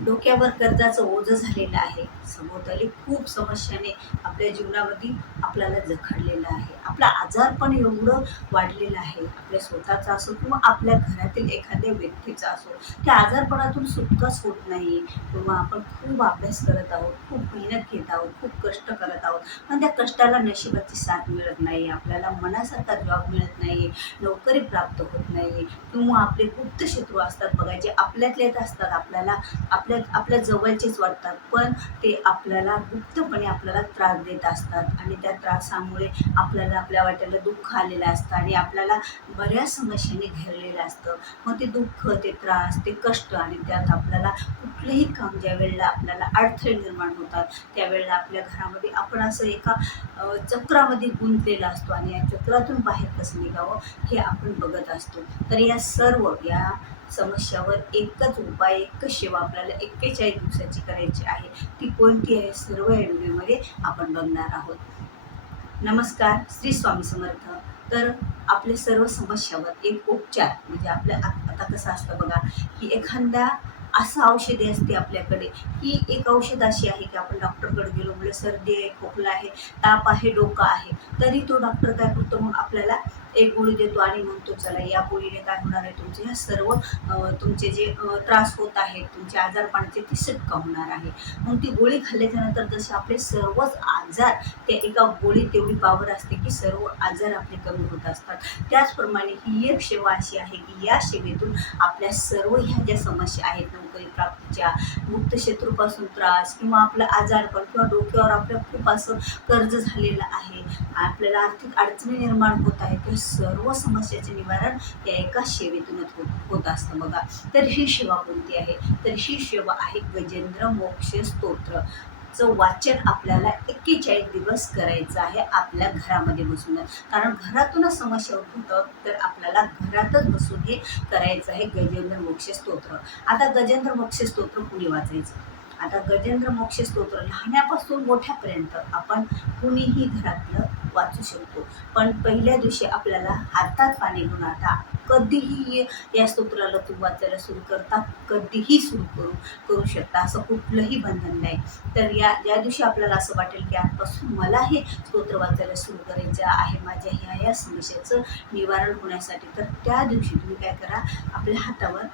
डोक्यावर कर्जाचं ओझं झालेलं आहे. सभोवताली खूप समस्याने आपल्या जीवनामध्ये आपल्याला जखडलेलं आहे. आपलं आजारपण एवढं वाढलेलं आहे, आपल्या स्वतःचा असो किंवा आपल्या घरातील एखाद्या व्यक्तीचा असो, त्या आजारपणातून सुटकाच होत नाही. किंवा आपण खूप अभ्यास करत आहोत, खूप मेहनत घेत आहोत, खूप कष्ट करत आहोत, पण त्या कष्टाला नशिबाची साथ मिळत नाही. आपल्याला मनासारखा जॉब मिळत नाही, नोकरी प्राप्त होत नाही किंवा आपले गुप्त शत्रू असतात बघा, जे आपल्यातलेच असतात, आपल्याला आपल्या जवळचेच वाटतात, पण ते आपल्याला गुप्तपणे आपल्याला त्रास देत असतात आणि त्या त्रासामुळे आपल्याला आपल्या वाट्याला दुःख आलेलं असतं आणि आपल्याला बऱ्याच समस्यांनी घेरलेलं असतं. मग ते दुःख, ते त्रास, ते कष्ट आणि त्यात आपल्याला कुठलंही काम ज्या वेळेला आपल्याला अडथळे निर्माण होतात, त्यावेळेला आपल्या घरामध्ये आपण असं एका चक्रामध्ये गुंतलेला असतो आणि या चक्रातून बाहेर कसं निघावं हे आपण बघत असतो. तर या समस्यावर एकच उपाय, एकच सेवा आपल्याला 41 दिवसाची करायची आहे. ती कोणती आहे? सर्व या व्हिडिओमध्ये आपण बघणार आहोत. नमस्कार, श्री स्वामी समर्थ. तर आपल्या सर्व समस्यावर एक उपचार म्हणजे आपल्या आता कसं असतं बघा, की एखाद्या असं औषधी असते आपल्याकडे, की एक औषध अशी आहे की आपण डॉक्टरकडे गेलो, म्हणजे सर्दी आहे, खोकला आहे, ताप आहे, डोकं आहे, तरी तो डॉक्टर काय करतो, मग आपल्याला एक गोळी देतो आणि म्हणतो चला या गोळीने काय होणार आहे, तुमचे ह्या सर्व तुमचे जे त्रास होत आहेत, तुमचे आजारपणाचे ती सुटका होणार आहे. मग ती गोळी खाल्ल्याच्या नंतर जसे आपले सर्वच आजार, त्या एका गोळीत तेवढी पॉवर असते की सर्व आजार आपले कमी होत असतात. त्याचप्रमाणे ही एक सेवा अशी आहे की या सेवेतून आपल्या सर्व ह्या ज्या समस्या आहेत, नोकरी प्राप्तीच्या, मुक्त शत्रूपासून त्रास किंवा आपलं आजारपण किंवा डोक्यावर आपल्या खूप असं कर्ज झालेलं आहे, आपल्याला आर्थिक अडचणी निर्माण होत आहेत, ते सर्व समस्याचे निवारण या एका सेवेतूनच होत असतं बघा. तर ही सेवा कोणती आहे? तर ही सेवा आहे गजेंद्र मोक्ष स्तोत्र चं वाचन आपल्याला 41 दिवस करायचं आहे आपल्या घरामध्ये बसूनच. कारण घरातूनच समस्या उद्भवतात, तर आपल्याला घरातच बसून हे करायचं आहे गजेंद्र मोक्ष स्तोत्र. आता गजेंद्र मोक्ष स्तोत्र कुणी वाचायचं? आता गजेंद्र मोक्ष स्तोत्र लहानापासून मोठ्यापर्यंत आपण कुणीही घरातलं वाचू शकतो. पण पहिल्या दिवशी आपल्याला हातात पाणी घेऊन, आता कधीही या स्तोत्राला तुम्ही वाचायला सुरू करता, कधीही सुरू करू शकता, असं कुठलंही बंधन नाही. तर ज्या दिवशी आपल्याला असं वाटेल की आजपासून मला हे स्तोत्र वाचायला सुरू करायचं आहे माझ्या ह्या समस्येचं निवारण होण्यासाठी, तर त्या दिवशी तुम्ही काय करा, आपल्या हातावर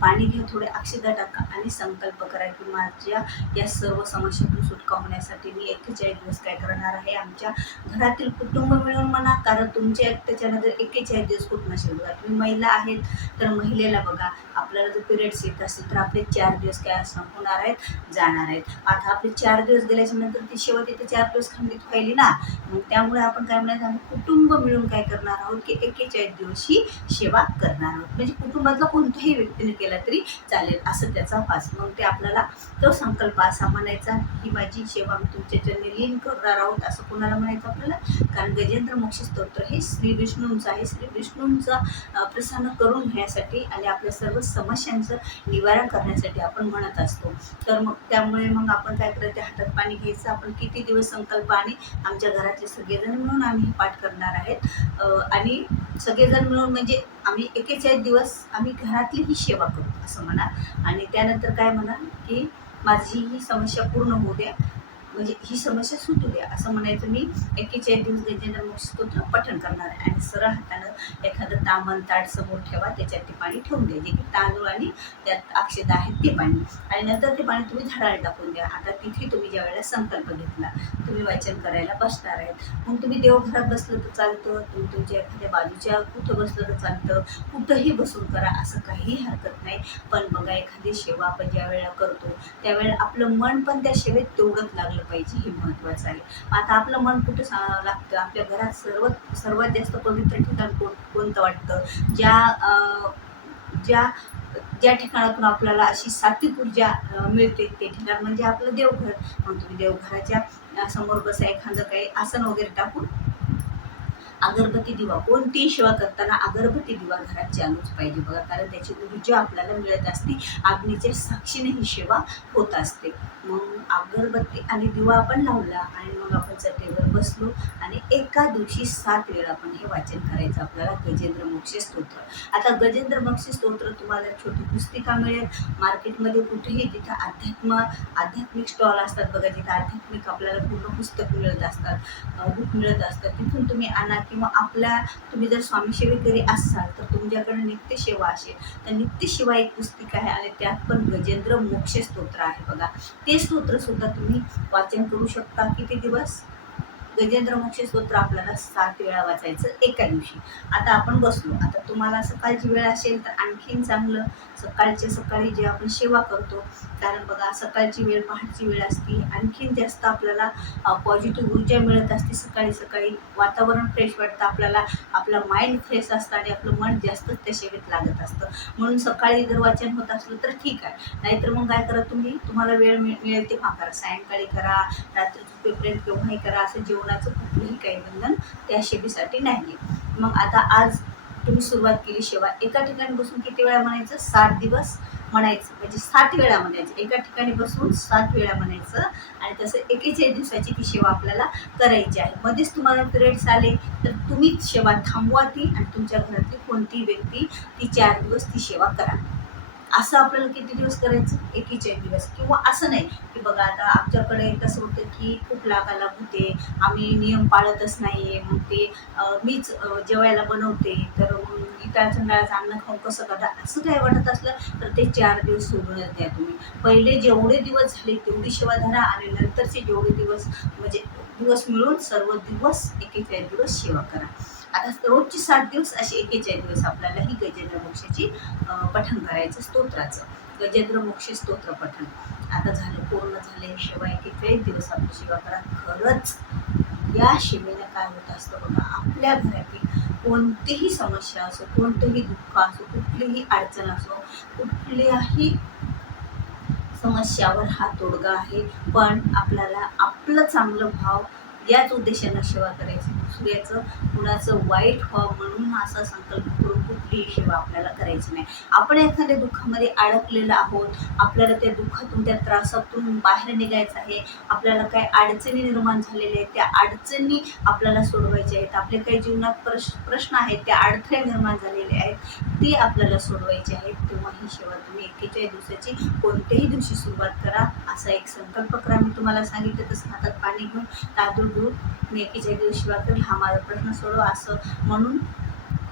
पाणी घ्या, थोडे अक्षता टाका आणि संकल्प करा की माझ्या या सर्व समस्येतून सुटका होण्यासाठी मी 41 दिवस काय करणार आहे. आमच्या घरातील कुटुंब मिळून म्हणा, कारण तुमच्या त्याच्यानंतर 41 दिवस कुठं नसेल बघा. तुम्ही महिला आहेत तर महिलेला बघा, आपल्याला जर पिरियड्स येत असेल तर आपले 4 दिवस काय असणार, होणार आहेत, जाणार आहेत. आता आपले 4 दिवस गेल्याच्या नंतर ती शेवट येते 4 दिवस खंडित व्हायली ना, मग त्यामुळे आपण काय म्हणायचं, आम्ही कुटुंब मिळून काय करणार आहोत की 41 दिवस ही सेवा करणार आहोत. म्हणजे कुटुंबातला कोणत्याही व्यक्तीने केला तरी चालेल, असं त्याचा वास. मग ते आपल्याला तो संकल्प असा म्हणायचा, ही माझी सेवा मी तुमच्या चरणी लीन करणार आहोत, असं कोणाला म्हणायचं आपल्याला? कारण गजेंद्र मोक्ष स्तोत्र हे श्री विष्णूंचं आहे. श्री विष्णूंचा प्रसन्न करून घेण्यासाठी आणि आपल्या सर्व समस्यांचं निवारण करण्यासाठी आपण म्हणत असतो. तर मग त्यामुळे मग आपण काय करायचं, हातात पाणी घ्यायचं, आपण किती दिवस संकल्प आणि आमच्या घरातले सगळेजण मिळून आम्ही पाठ करणार आहेत आणि सगळेजण मिळून म्हणजे आम्ही 41 दिवस आम्ही घरातली ही सेवा करू असं म्हणा. आणि त्यानंतर काय म्हणा की माझी ही समस्या पूर्ण होऊ द्या, म्हणजे ही समस्या सुटू द्या, असं म्हणायचं. मी 41 दिवस गजेंद्र मोक्ष स्तोत्र पठण करणार आहे आणि सरळ हातानं एखादं तामण ताट समोर ठेवा, त्याच्यात ते पाणी ठेवून द्या, जे की तांदूळ आणि त्यात अक्षता आहेत ते पाणी, आणि नंतर ते पाणी तुम्ही झाडाला टाकून द्या. आता तिथे तुम्ही ज्या वेळेला संकल्प घेतला, तुम्ही वाचन करायला बसणार आहेत, मग तुम्ही देवघरात बसलं तर चालतं, तुम्ही तुमच्या एखाद्या बाजूच्या कुठं बसलं तर चालतं, कुठंही बसून करा, असं काहीही हरकत नाही. पण बघा, एखादी सेवा आपण ज्या वेळेला करतो त्यावेळेला आपलं मन पण त्या सेवेत तेवढंच लागलं पाहिजे, हे महत्त्वाचं आहे. आता आपलं मन कुठं लागतं, आपल्या घरात सर्वात जास्त पवित्र ठिकाण कोणतं वाटतं? ज्या ज्या ठिकाणातून आपल्याला अशी सात्विक ऊर्जा मिळते, ते ठिकाण म्हणजे आपलं देवघर. मग तुम्ही देवघराच्या समोर बसा, एखादं काही आसन वगैरे टाकून अगरबत्ती दिवा, कोणतीही सेवा करताना अगरबत्ती दिवा घरात चालूच पाहिजे बघा, कारण त्याची ऊर्जा आपल्याला मिळत असते. अग्नीच्या साक्षीने ही सेवा होत असते. मग अगरबत्ती आणि दिवा आपण लावला आणि मग आपण चटेवर बसलो आणि एका दिवशी 7 वेळा आपण हे वाचन करायचं आपल्याला गजेंद्र मोक्ष स्तोत्र. आता गजेंद्र मोक्ष स्तोत्र तुम्हाला छोटी पुस्तिका मिळेल मार्केटमध्ये, कुठेही जिथं आध्यात्मिक स्टॉल असतात बघा, जिथं आध्यात्मिक आपल्याला पूर्ण पुस्तक मिळत असतात, बुक मिळत असतात, तिथून तुम्ही आणा. किंवा तुम्ही जर स्वामी सेवेकरी असाल तर तुमच्याकडे नित्यसेवा असेल तर नित्यसेवा एक पुस्तिका आहे आणि त्यात पण गजेंद्र मोक्ष स्तोत्र आहे बघा. ते स्तोत्र सुद्धा तुम्ही वाचन करू शकता. किती दिवस? गजेंद्र मोक्ष स्तोत्र आपल्याला 7 वेळा वाचायचं एका दिवशी. आता आपण बसलो, आता तुम्हाला सकाळची वेळ असेल तर आणखीन चांगलं. सकाळी जे आपण सेवा करतो, कारण बघा सकाळची वेळ पहाटची वेळ असते, आणखीन जास्त आपल्याला पॉझिटिव्ह ऊर्जा मिळत असते. सकाळी वातावरण फ्रेश वाटतं आपल्याला, आपला माइंड फ्रेश असतं आणि आपलं मन जास्तच त्या सेवेत लागत असतं. म्हणून सकाळी जर वाचन होत असलं तर ठीक आहे, नाहीतर मग काय करा, तुम्हाला वेळ मिळेल तेव्हा करा. सायंकाळी करा, रात्री झोपेपर्यंत केव्हाही करा. असं जेवणाचं कुठलंही काही बंधन त्या सेवेसाठी नाही. मग आता आज तुम्ही सुरुवात केली सेवा, एका ठिकाणी बसून किती वेळा म्हणायचं? 7 दिवस म्हणायचं, म्हणजे 7 वेळा म्हणायचं. एका ठिकाणी बसून 7 वेळा म्हणायचं आणि तसं 41 दिवसाची ती सेवा आपल्याला करायची आहे. मध्येच तुम्हाला पिरियड्स आले तर तुम्ही सेवा थांबवा ती आणि तुमच्या घरातली कोणतीही व्यक्ती ती 4 दिवस ती सेवा करा. असं आपल्याला किती दिवस करायचं? 41 दिवस. किंवा असं नाही की बघा आता आमच्याकडे कसं होतं की खूप लागायला होते, आम्ही नियम पाळतच नाही आहे, मग ते मीच जेवायला बनवते, तर मग इटाचं डाळाचं अन्न खाऊन कसं करा, असं काय वाटत असलं तर ते 4 दिवस सोडूनच द्या तुम्ही. पहिले जेवढे दिवस झाले तेवढी सेवा धरा आणि नंतरचे जेवढे दिवस म्हणजे दिवस मिळून सर्व दिवस 41 दिवस सेवा करा. आता रोजची 7 दिवस असे 41 दिवस आपल्याला ही गजेंद्र मोक्षाची पठण करायचं स्तोत्राचं, गजेंद्र मोक्ष स्तोत्र पठण. आता झालं, पूर्ण झाले सेवा. 41 दिवस आपली सेवा करा. खरंच या सेवेनं काय होत असतं बघा, आपल्या घरातील कोणतीही समस्या असो, कोणतंही दुःख असो, कुठलीही अडचण असो, कुठल्याही समस्यावर हा तोडगा आहे. पण आपल्याला आपलं चांगलं भाव याच उद्देशानं सेवा करायची, दुसऱ्याचं कुणाचं वाईट व्हावं म्हणून असा संकल्प करून कुठलीही सेवा आपल्याला करायची नाही. आपण एखाद्या दुःखामध्ये अडकलेलं आहोत, आपल्याला त्या दुःखातून त्या त्रासातून बाहेर निघायचं आहे, आपल्याला काही अडचणी निर्माण झालेल्या आहेत, त्या अडचणी आपल्याला सोडवायच्या आहेत, आपले काही जीवनात प्रश्न आहेत, त्या अडथळे निर्माण झालेले आहेत, ते आपल्याला सोडवायचे आहेत, तेव्हा ही सेवा तुम्ही 41 दिवसाची कोणत्याही दिवशी सुरुवात करा. असा एक संकल्प करा. मी तुम्हाला सांगितलं तसं हातात पाणी घेऊन तांदूळ घेऊन मी 41 दिवस सेवा करेल, हा माझा प्रश्न सोडवा असं म्हणून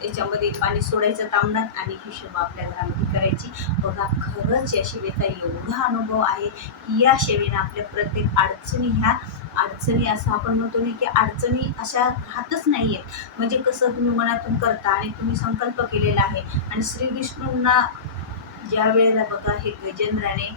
याच्यामध्ये पाणी सोडायचं तांबणात आणि ही सेवा आपल्या घरामध्ये करायची. बघा खरंच या सेवेचा एवढा अनुभव आहे की या सेवेनं आपल्या प्रत्येक अडचणी असं आपण म्हणतो नाही की अडचणी अशा राहतच नाही आहेत. म्हणजे कसं तुम्ही मनातून करता आणि तुम्ही संकल्प केलेला आहे आणि श्री विष्णूंना ज्या वेळेला बघा हे गजेंद्राने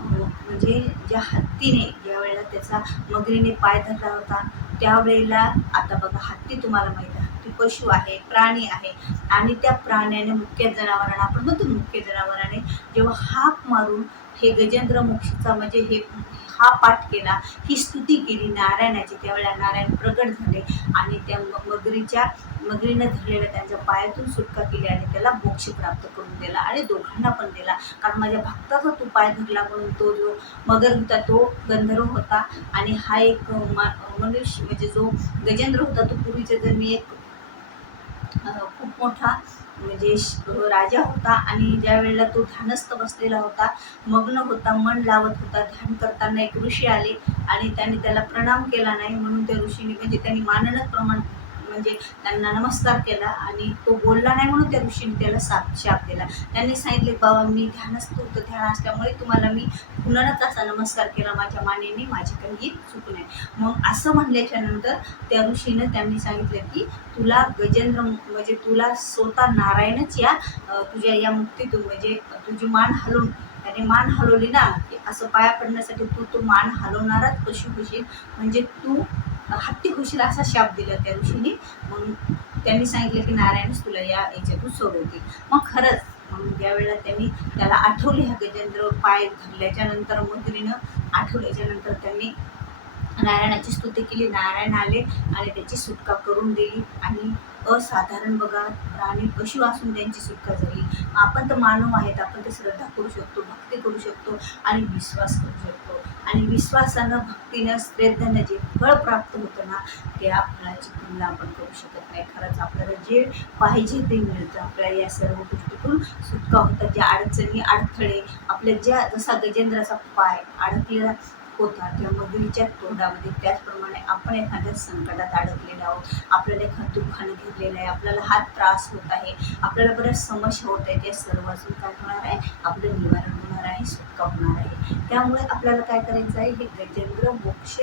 म्हणजे ज्या हत्तीने ज्या वेळेला त्याचा मगरीने पाय धरला होता त्यावेळेला, आता बघा हत्ती तुम्हाला माहिती आहे, हत्ती पशु आहे, प्राणी आहे आणि त्या प्राण्याने मुख्य जनावरांना, आपण म्हणतो मुख्य जनावराने जेव्हा हाक मारून हे गजेंद्र मोक्षाचा म्हणजे हा पाठ केला, ही स्तुती केली नारायणाची, त्यावेळेला नारायण प्रगट झाले आणि त्या मगरीनं धरलेल्या त्यांच्या पायातून सुटका केली आणि त्याला मोक्ष प्राप्त करून दिला आणि दोघांना पण दिला. कारण माझ्या भक्ताचा तो पाय धरला म्हणून तो जो मगर होता तो गंधर्व होता आणि हा एक मनुष्य म्हणजे जो गजेंद्र होता तो पूर्वीच्या जन्मी एक खूप मोठा म्हणजे राजा होता आणि ज्या वेळेला तो ध्यानस्थ बसलेला होता, मग्न होता, मन लावत होता, ध्यान करताना एक ऋषी आले आणि त्यांनी त्याला प्रणाम केला नाही, म्हणून त्या ऋषीने म्हणजे त्यांनी माननच म्हणजे त्यांना नमस्कार केला आणि तो बोलला नाही म्हणून त्या ऋषीने त्याला शाप दिला. त्यांनी सांगितले, बाबा मी ध्यानस्थ होतं, ध्यान असल्यामुळे तुम्हाला मी पुनरच असा नमस्कार केला, माझ्या मानेने माझी काही चूक नाही. मग असं म्हणल्याच्या नंतर त्या ऋषीनं त्यांनी सांगितलं की तुला गजेंद्र म्हणजे तुला स्वतः नारायणच या तुझ्या या मुक्तीतून म्हणजे तुझी मान हलवून, त्याने मान हलवली ना की असं पाया पडण्यासाठी तू मान हलवणाराच पशु होशील, म्हणजे तू हत्ती होशील असा शाप दिला त्या ऋषीने. म्हणून त्यांनी सांगितलं की नारायणच तुला या याच्यातून सोडवतील. मग खरंच मग ज्यावेळेला त्याला आठवले हा गजेंद्र पाय धरल्याच्या नंतर, मगरीनं आठवल्याच्या नंतर त्यांनी नारायणाची स्तुती केली, नारायण आले आणि त्याची सुटका करून दिली. आणि असाधारण बघा, प्राणी पशु असून त्यांची सुटका झाली. आपण तर मानव आहेत, आपण तर श्रद्धा करू शकतो, भक्ती करू शकतो आणि विश्वास करू शकतो. आणि विश्वासानं, भक्तीनं, श्रद्धेनं जे फळ प्राप्त होतं ना, त्या फळाची तुलना आपण करू शकत नाही. खरंच आपल्याला जे पाहिजे ते मिळतं. आपल्याला या सर्व गोष्टीतून सुटका होतात. ज्या अडचणी, अडथळे, आपल्या ज्या, जसा गजेंद्राचा पाय अडकलेला होता त्या मगरीच्या तोंडामध्ये, त्याचप्रमाणे आपण एखाद्या संकटात अडकलेलो आहोत, आपल्याला एखादं दुःखानं घेतलेलं आहे, आपल्याला हा त्रास होत आहे, आपल्याला बऱ्याच समस्या होत आहेत, त्या सर्वांचं काय होणार आहे, आपलं निवारण होणार आहे, सुटका होणार आहे. त्यामुळे आपल्याला काय करायचं आहे, हे गजेंद्र मोक्ष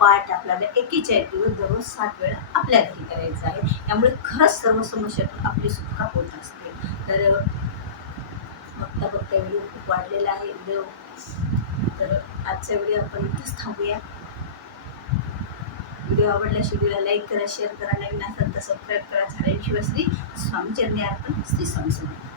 पाठ आपल्याला 41 दिवस दररोज 7 वेळा आपल्या घरी करायचं आहे. त्यामुळे खरंच सर्व समस्यातून आपली सुटका होत असते. तर बघता बघता व्हिडिओ खूप वाढलेला आहे व्हिडिओ. तर आजचा व्हिडिओ आपण इथेच थांबूया. व्हिडिओ आवडल्यास व्हिडिओला लाईक करा, शेअर करा, नवीन असाल तर सबस्क्राईब करा. झाल्याशिवाय श्री स्वामी चरणी अर्पण. श्री स्वामी समर्थ.